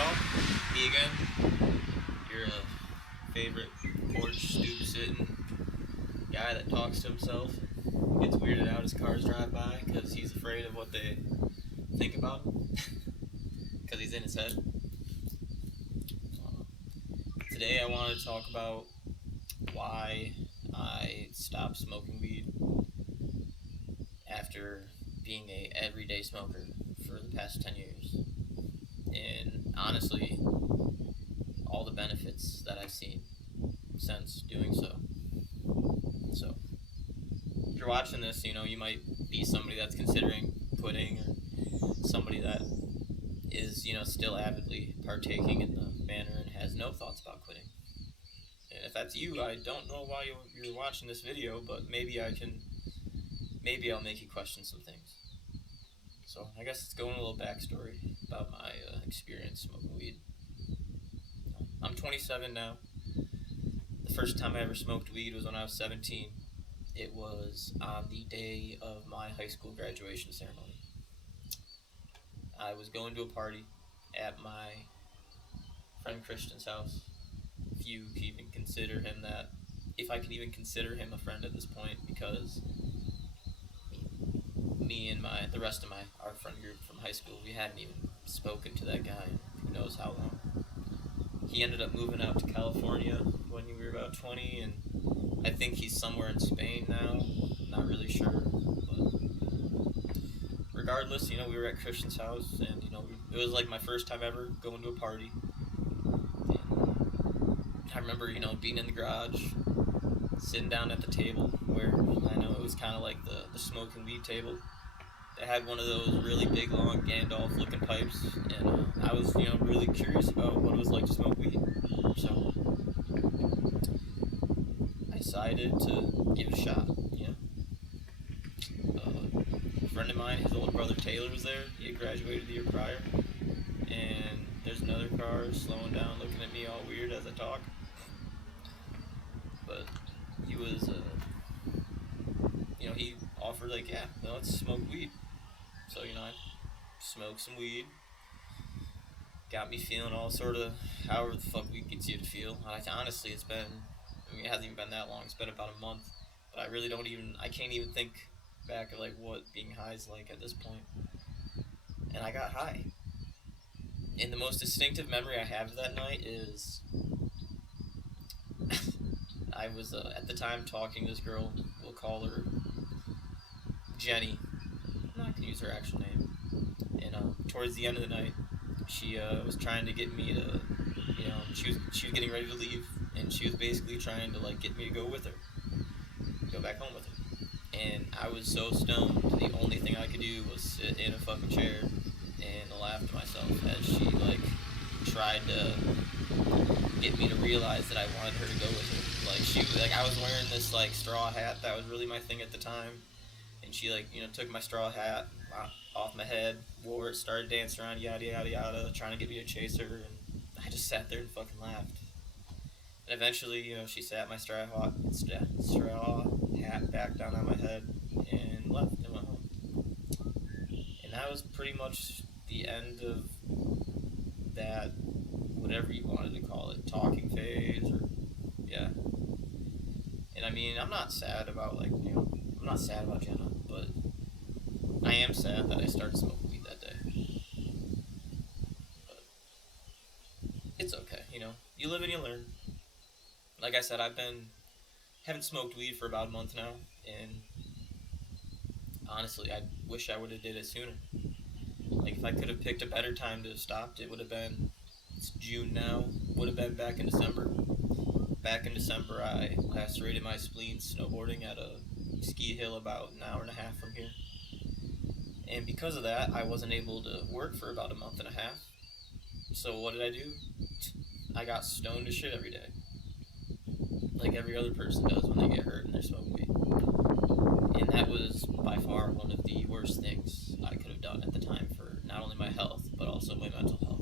y'all? Me again. Your favorite porch stoop sitting guy that talks to himself and gets weirded out as cars drive by because he's afraid of what they think about him because he's in his head. Uh, Today I wanted to talk about why I stopped smoking weed after being a everyday smoker for the past 10 years. And honestly, all the benefits that I've seen since doing so. So, if you're watching this, you might be somebody that's considering quitting or somebody that is, still avidly partaking in the manner and has no thoughts about quitting. And if that's you, I don't know why you're watching this video, but maybe I'll make you question some things. So, I guess let's go into a little backstory about my experience smoking weed. I'm 27 now. The first time I ever smoked weed was when I was 17. It was on the day of my high school graduation ceremony. I was going to a party at my friend Christian's house. If you can even consider him that, if I can even consider him a friend at this point, because me and the rest of our friend group from high school, we hadn't even spoken to that guy in who knows how long. He ended up moving out to California when we were about 20, and I think he's somewhere in Spain now. Not really sure, but regardless, we were at Christian's house, and it was like my first time ever going to a party. And I remember, being in the garage, sitting down at the table where I know it was kind of like the smoking weed table. They had one of those really big, long Gandalf-looking pipes, and I was, really curious about what it was like to smoke weed. So I decided to give it a shot. A friend of mine, his older brother Taylor, was there. He had graduated the year prior, and there's another car slowing down, looking at me all weird as I talk. But he was, he offered like, yeah, let's smoke weed. So, I smoked some weed. Got me feeling all sort of however the fuck weed gets you to feel. Honestly, it hasn't even been that long. It's been about a month. But I can't even think back of like what being high is like at this point. And I got high. And the most distinctive memory I have of that night is I was at the time talking to this girl. We'll call her Jenny. I'm not gonna use her actual name. And towards the end of the night, she was trying to get me to, she was getting ready to leave, and she was basically trying to like get me to go with her, go back home with her. And I was so stoned, the only thing I could do was sit in a fucking chair and laugh to myself as she like tried to get me to realize that I wanted her to go with her. Like I was wearing this like straw hat that was really my thing at the time, and she like took my straw hat off my head, wore it, started dancing around, yada yada yada, trying to get me to chase her, and I just sat there and fucking laughed. And eventually, she sat my straw hat back down on my head and left and went home. And that was pretty much the end of that, whatever you wanted to call it, talking phase, or yeah. And I mean, I'm not sad about I'm not sad about Jenna, but I am sad that I started smoking weed that day. But it's okay, you live and you learn. Like I said, haven't smoked weed for about a month now, and honestly, I wish I would have did it sooner. Like, if I could have picked a better time to have stopped, it would have been, it's June now, would have been back in December. Back in December, I lacerated my spleen snowboarding at a ski hill about an hour and a half from here. And because of that, I wasn't able to work for about a month and a half. So what did I do? I got stoned as shit every day. Like every other person does when they get hurt and they're smoking weed. And that was by far one of the worst things I could have done at the time for not only my health, but also my mental health.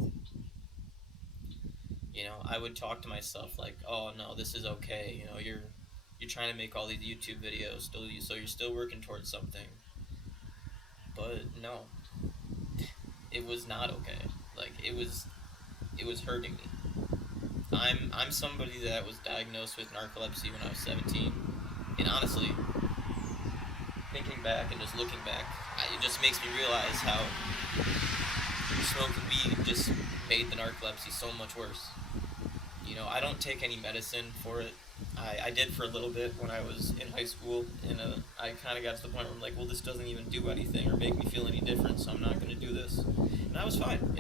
I would talk to myself like, oh no, this is okay, you're trying to make all these YouTube videos, so you're still working towards something. But no, it was not okay. Like, it was it was hurting me. I'm somebody that was diagnosed with narcolepsy when I was 17, and honestly, thinking back and just looking back, it just makes me realize how smoking weed just made the narcolepsy so much worse. I don't take any medicine for it. I did for a little bit when I was in high school, and I kind of got to the point where I'm like, well, this doesn't even do anything or make me feel any different, so I'm not going to do this. And I was fine.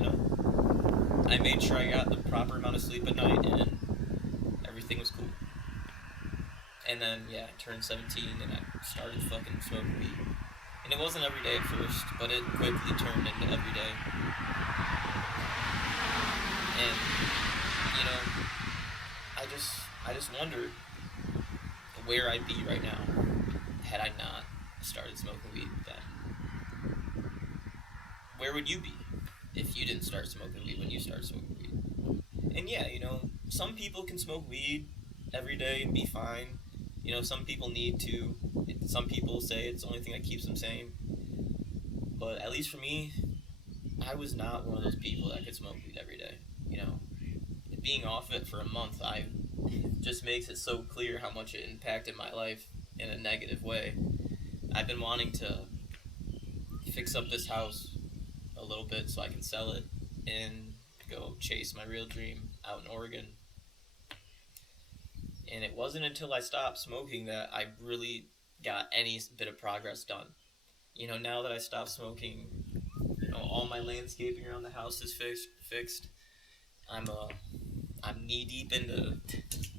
I made sure I got the proper amount of sleep at night, and everything was cool. And then, yeah, I turned 17, and I started fucking smoking weed. And it wasn't every day at first, but it quickly turned into every day. And, you know, I just wondered where I'd be right now had I not started smoking weed then. Where would you be if you didn't start smoking weed when you started smoking weed? And yeah, some people can smoke weed every day and be fine. Some people need to. Some people say it's the only thing that keeps them sane. But at least for me, I was not one of those people that could smoke weed every day. Being off it for a month, I just makes it so clear how much it impacted my life in a negative way. I've been wanting to fix up this house a little bit so I can sell it and go chase my real dream out in Oregon. And it wasn't until I stopped smoking that I really got any bit of progress done. Now that I stopped smoking, all my landscaping around the house is fixed. I'm knee deep into.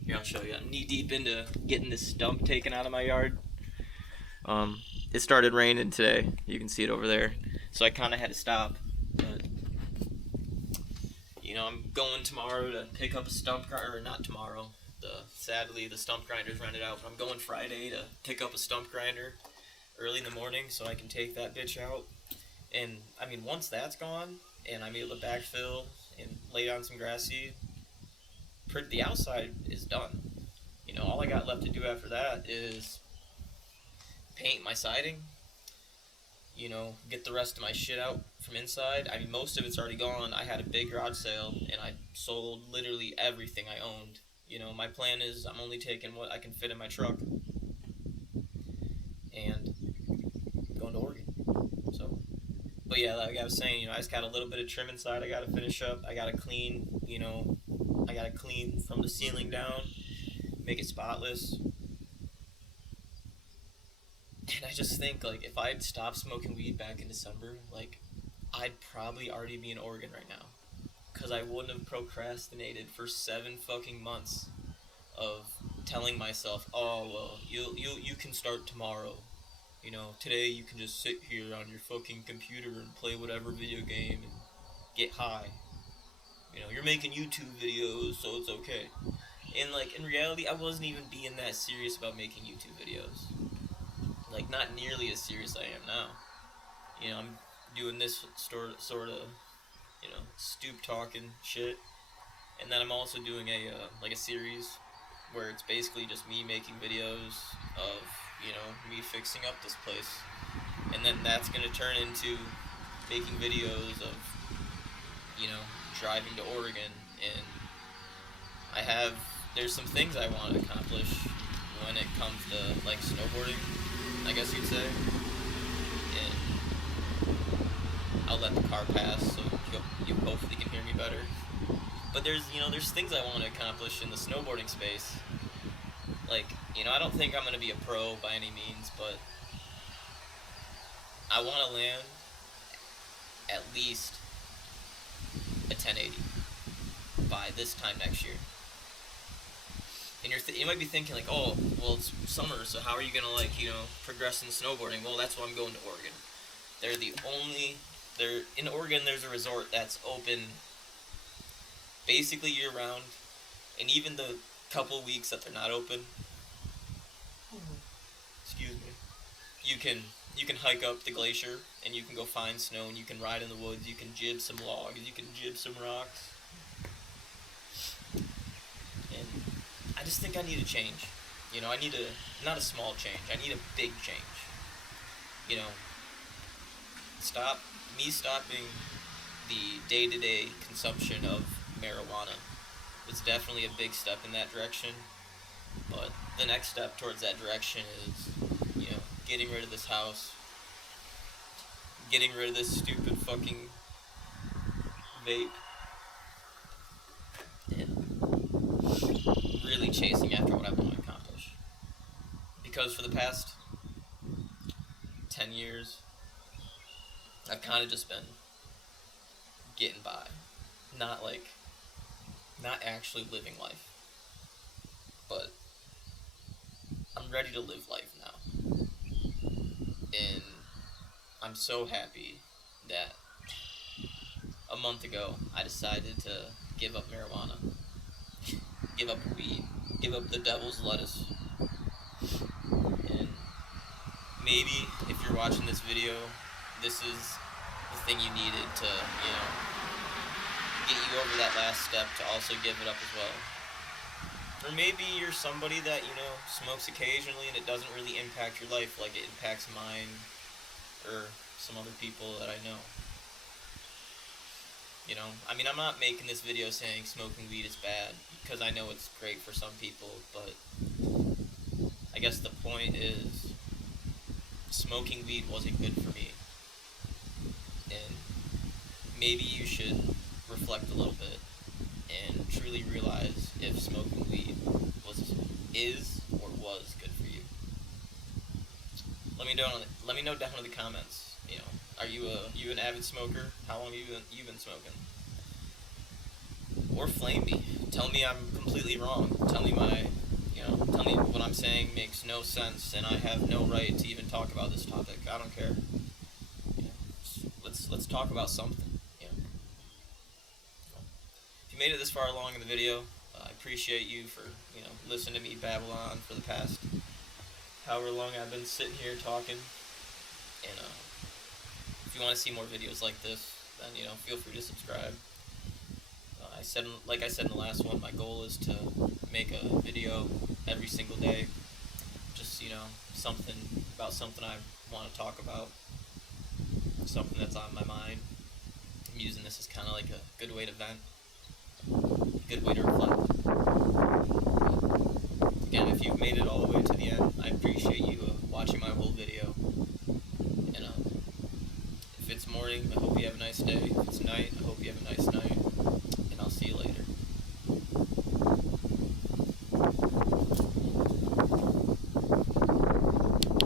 Here, I'll show you. I'm knee deep into getting this stump taken out of my yard. It started raining today. You can see it over there. So I kind of had to stop. But I'm going tomorrow to pick up a stump grinder. Or not tomorrow. Sadly, the stump grinder's rented out. But I'm going Friday to pick up a stump grinder early in the morning so I can take that bitch out. And once that's gone and I'm able to backfill and lay down some grass seed, the outside is done. All I got left to do after that is paint my siding, get the rest of my shit out from inside. Most of it's already gone. I had a big garage sale, and I sold literally everything I owned. My plan is I'm only taking what I can fit in my truck and going to Oregon. So, but yeah, like I was saying, I just got a little bit of trim inside I got to finish up. I got to clean, I got to clean from the ceiling down, make it spotless. And I just think, if I'd stopped smoking weed back in December, I'd probably already be in Oregon right now. Because I wouldn't have procrastinated for 7 fucking months of telling myself, oh, well, you can start tomorrow. Today you can just sit here on your fucking computer and play whatever video game and get high. You're making YouTube videos, so it's okay. And, in reality, I wasn't even being that serious about making YouTube videos. Not nearly as serious as I am now. I'm doing this sort of, stoop talking shit. And then I'm also doing a series where it's basically just me making videos of, me fixing up this place. And then that's going to turn into making videos of, driving to Oregon. And there's some things I want to accomplish when it comes to, snowboarding, I guess you'd say. And I'll let the car pass so you hopefully can hear me better. But there's things I want to accomplish in the snowboarding space. I don't think I'm going to be a pro by any means, but I want to land at least a 1080 by this time next year. And you might be thinking, oh, well, it's summer, so how are you going to, progress in snowboarding? Well, that's why I'm going to Oregon. In Oregon, there's a resort that's open basically year-round, and even the couple weeks that they're not open, excuse me, you can hike up the glacier, and you can go find snow, and you can ride in the woods, you can jib some logs, you can jib some rocks. And I just think I need a change. I need not a small change, I need a big change. Stopping the day-to-day consumption of marijuana. It's definitely a big step in that direction, but the next step towards that direction is, getting rid of this house, getting rid of this stupid fucking vape, and really chasing after what I want to accomplish. Because for the past 10 years, I've kind of just been getting by. Not like, not actually living life. But I'm ready to live life now. And I'm so happy that a month ago I decided to give up marijuana, give up weed, give up the devil's lettuce. And maybe if you're watching this video, this is the thing you needed to, get you over that last step to also give it up as well. Or maybe you're somebody that, smokes occasionally and it doesn't really impact your life like it impacts mine or some other people that I know. I'm not making this video saying smoking weed is bad, because I know it's great for some people, but I guess the point is smoking weed wasn't good for me. And maybe you should reflect a little bit and truly realize if smoking weed is or was good for you. Let me know down in the comments. Are you an avid smoker? How long have you been smoking? Or flame me. Tell me I'm completely wrong. Tell me tell me what I'm saying makes no sense and I have no right to even talk about this topic. I don't care. Let's talk about something. If you made it this far along in the video, I appreciate you for listening to me babble on for the past however long I've been sitting here talking. And if you want to see more videos like this, then feel free to subscribe. Like I said in the last one, my goal is to make a video every single day. Just something about something I want to talk about, something that's on my mind. I'm using this as kind of like a good way to vent, a good way to reflect. Again, if you've made it all the way to the end, I appreciate you watching my whole video. And if it's morning, I hope you have a nice day. If it's night, I hope you have a nice